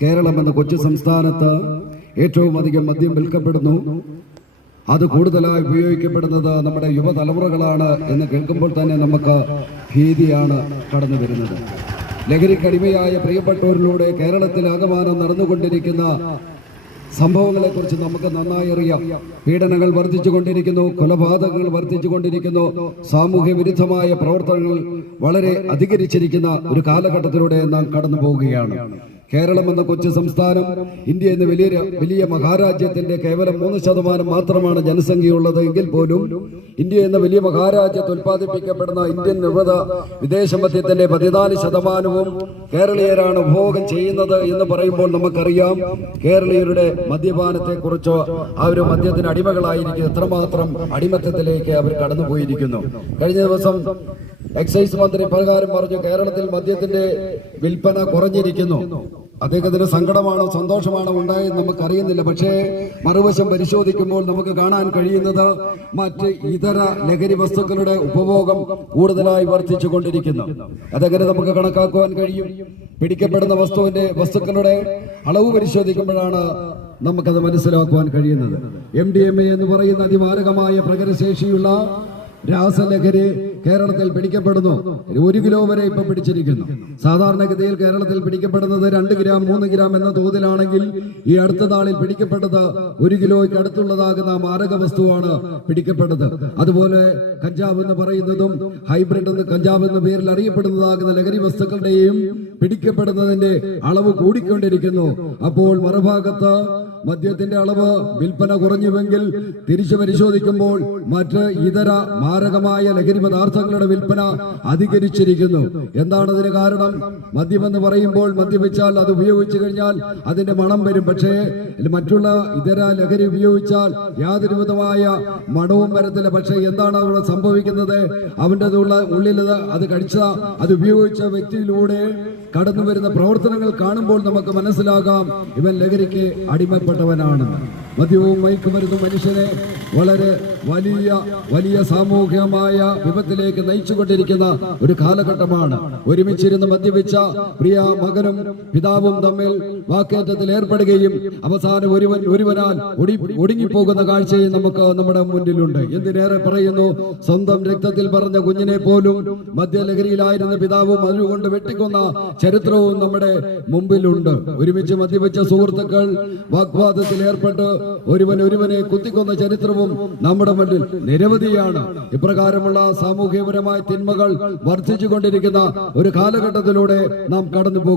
കേരളം എന്ന കൊച്ചു സംസ്ഥാനത്ത് ഏറ്റവും അധികം മദ്യം വിൽക്കപ്പെടുന്നു. അത് കൂടുതലായി ഉപയോഗിക്കപ്പെടുന്നത് നമ്മുടെ യുവതലമുറകളാണ് എന്ന് കേൾക്കുമ്പോൾ തന്നെ നമുക്ക് ഭീതിയാണ് കടന്നു വരുന്നത്. ലഹരിക്കടിമയായ പ്രിയപ്പെട്ടവരിലൂടെ കേരളത്തിലാകമാനം നടന്നുകൊണ്ടിരിക്കുന്ന സംഭവങ്ങളെക്കുറിച്ച് നമുക്ക് നന്നായി അറിയാം. പീഡനങ്ങൾ വർദ്ധിച്ചുകൊണ്ടിരിക്കുന്നു, കൊലപാതകങ്ങൾ വർദ്ധിച്ചുകൊണ്ടിരിക്കുന്നു, സാമൂഹ്യ വിരുദ്ധമായ പ്രവർത്തനങ്ങൾ വളരെ അധികരിച്ചിരിക്കുന്ന ഒരു കാലഘട്ടത്തിലൂടെ നാം കടന്നു പോവുകയാണ്. കേരളം എന്ന കൊച്ചു സംസ്ഥാനം ഇന്ത്യ എന്ന വലിയ മഹാരാജ്യത്തിന്റെ കേവലം 3% മാത്രമാണ് ജനസംഖ്യയുള്ളത് എങ്കിൽ പോലും ഇന്ത്യ എന്ന വലിയ മഹാരാജ്യത്ത് ഉൽപ്പാദിപ്പിക്കപ്പെടുന്ന ഇന്ത്യൻ നിർമ്മിത വിദേശ മദ്യത്തിന്റെ 14% കേരളീയരാണ് ഉപഭോഗം ചെയ്യുന്നത് എന്ന് പറയുമ്പോൾ നമുക്കറിയാം കേരളീയരുടെ മദ്യപാനത്തെ കുറിച്ചോ ആ ഒരു മദ്യത്തിന് അടിമകളായിരിക്കും എത്രമാത്രം അടിമത്തത്തിലേക്ക് അവർ കടന്നുപോയിരിക്കുന്നു. കഴിഞ്ഞ ദിവസം എക്സൈസ് മന്ത്രി പ്രകാരം പറഞ്ഞു കേരളത്തിൽ മദ്യത്തിന്റെ വിൽപ്പന കുറഞ്ഞിരിക്കുന്നു. അദ്ദേഹത്തിന് സങ്കടമാണോ സന്തോഷമാണോ ഉണ്ടായെന്ന് നമുക്കറിയുന്നില്ല. പക്ഷേ മറുവശം പരിശോധിക്കുമ്പോൾ നമുക്ക് കാണാൻ കഴിയുന്നത് മറ്റ് ഇതര ലഹരി വസ്തുക്കളുടെ ഉപഭോഗം കൂടുതലായി വർദ്ധിച്ചു കൊണ്ടിരിക്കുന്നു. അതെങ്ങനെ നമുക്ക് കണക്കാക്കുവാൻ കഴിയും? പിടിക്കപ്പെടുന്ന വസ്തുക്കളുടെ അളവ് പരിശോധിക്കുമ്പോഴാണ് നമുക്കത് മനസ്സിലാക്കുവാൻ കഴിയുന്നത്. MDMA എന്ന് പറയുന്ന അതിമാരകമായ പ്രകടനശേഷിയുള്ള രാസലഹരി കേരളത്തിൽ പിടിക്കപ്പെടുന്നു. 1 കിലോ വരെ ഇപ്പൊ പിടിച്ചിരിക്കുന്നു. സാധാരണഗതിയിൽ കേരളത്തിൽ പിടിക്കപ്പെടുന്നത് 2 ഗ്രാം 3 ഗ്രാം എന്ന തോതിലാണെങ്കിൽ ഈ അടുത്ത നാളിൽ പിടിക്കപ്പെട്ടത് 1 കിലോയ്ക്ക് അടുത്തുള്ളതാകുന്ന മാരക വസ്തുവാണ് പിടിക്കപ്പെട്ടത്. അതുപോലെ കഞ്ചാവ് എന്ന് പറയുന്നതും ഹൈബ്രിഡ് എന്ന് കഞ്ചാവ് എന്ന പേരിൽ അറിയപ്പെടുന്നതാകുന്ന ലഹരി വസ്തുക്കളുടെയും പിടിക്കപ്പെടുന്നതിന്റെ അളവ് കൂടിക്കൊണ്ടിരിക്കുന്നു. അപ്പോൾ മറുഭാഗത്ത് മദ്യത്തിന്റെ അളവ് വിൽപ്പന കുറഞ്ഞുവെങ്കിൽ തിരിച്ചു പരിശോധിക്കുമ്പോൾ മറ്റ് ഇതര മാരകമായ ലഹരി പദാർത്ഥങ്ങളുടെ വിൽപ്പന അധികരിച്ചിരിക്കുന്നു. എന്താണ് അതിന് കാരണം? മദ്യമെന്ന് പറയുമ്പോൾ മദ്യപിച്ചാൽ അത് ഉപയോഗിച്ചു കഴിഞ്ഞാൽ അതിന്റെ മണം വരും. പക്ഷേ മറ്റുള്ള ഇതര ലഹരി ഉപയോഗിച്ചാൽ യാതൊരു വിധമായ മണവും വരത്തില്ല. പക്ഷേ എന്താണ് അവിടെ സംഭവിക്കുന്നത്? അവന്റെ ഉള്ളിൽ അത് ഉപയോഗിച്ച വ്യക്തിയിലൂടെ കടന്നു വരുന്ന പ്രവർത്തനങ്ങൾ കാണുമ്പോൾ നമുക്ക് മനസ്സിലാകാം ഇവൻ ലഹരിക്ക് അടിമപ്പെട്ടവനാണെന്ന്. മദ്യവും മയക്കുമരുന്നും മനുഷ്യനെ വളരെ വലിയ സാമൂഹികമായ വിപത്തിലേക്ക് നയിച്ചുകൊണ്ടിരിക്കുന്ന ഒരു കാലഘട്ടമാണ്. ഒരുമിച്ചിരുന്ന് മദ്യപിച്ച പ്രിയ മകനും പിതാവും തമ്മിൽ വാക്കേറ്റത്തിൽ ഏർപ്പെടുകയും അവസാനം ഒരുവനാൽ ഒടുങ്ങിപ്പോകുന്ന കാഴ്ചയും നമുക്ക് നമ്മുടെ മുന്നിലുണ്ട്. എന്തിനേറെ പറയുന്നു, സ്വന്തം രക്തത്തിൽ പറഞ്ഞ കുഞ്ഞിനെ പോലും മദ്യലഹരിയിലായിരുന്ന പിതാവും അതുകൊണ്ട് വെട്ടിക്കൊന്ന ചരിത്രവും നമ്മുടെ മുമ്പിലുണ്ട്. ഒരുമിച്ച് മദ്യപിച്ച സുഹൃത്തുക്കൾ വാഗ്വാദത്തിൽ ഏർപ്പെട്ട് ഒരുവനെ കുത്തിക്കൊന്ന ചരിത്രവും നമ്മുടെ മുന്നിൽ നിരവധിയാണ്. ഇപ്രകാരമുള്ള സാമൂഹ്യപരമായ തിന്മകൾ വർദ്ധിച്ചുകൊണ്ടിരിക്കുന്ന ഒരു കാലഘട്ടത്തിലൂടെ നാം കടന്നു പോകുന്നു.